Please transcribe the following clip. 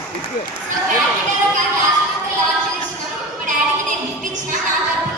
So practical గా last month launch చేసినాం. మా డాడీకి నేను గిఫ్ట్ ఇచ్చిన. నా తరపున